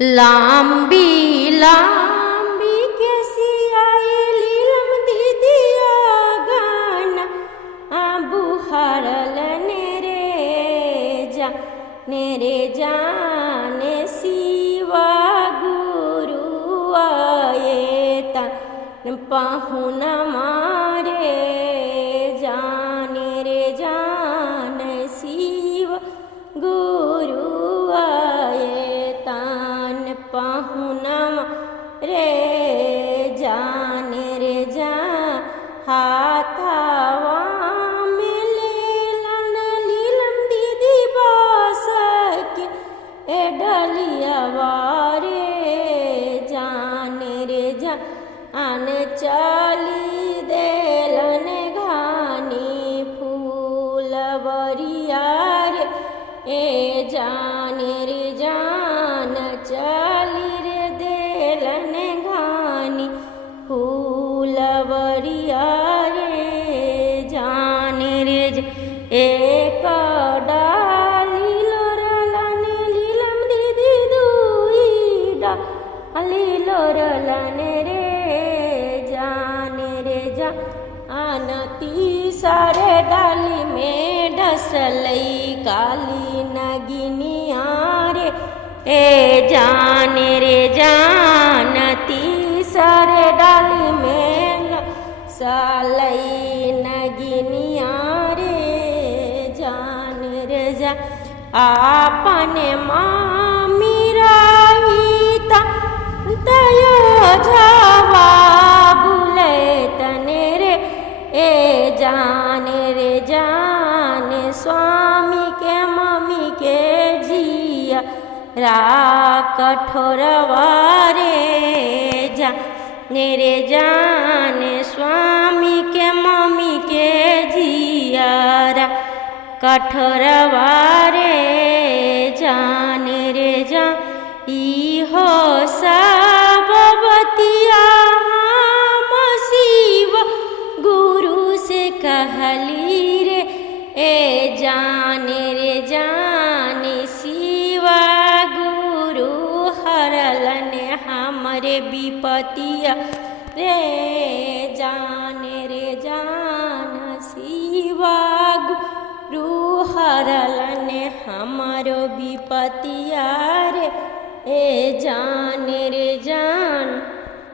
लांबी लांबी केसिया लीलम दीदिया गाना आबू हरल नेरे जाने शिवा गुरु आयेता पाहुन मारे जाने रे जान शिव गुरु आयेतान पाहुन रे जाने रे जा हाथावा डलिया वारे जाने रे जान चली देलन घानी फूलवरिया रे ए जाने रे जान चली रे देलन घानी फूलवरिया रे जाने रे एक लोरलन रे जा आनती सारे डाली में ढसलई काली नगिनिया रे ए जाने रे जानती सारे डाली में ढसलई नगिनिया रे जान रे जा आपने मामी राईता तयो जावा बुले तने रे ए जाने रे जाने स्वामी के मम्मी के जिया रा कठोरवा रे जाने रे जाने स्वामी के मम्मी के जिया रा कठोरवा रे जाने रे जा इहो सबबतिया हम शिव गुरु से कहली रे ए जाने रे जाने शिवा गुरु हरलन हमरे विपतिया रे जाने रे जान शिवा गुरु हरलन हमरो विपतिया रे ए जाने रे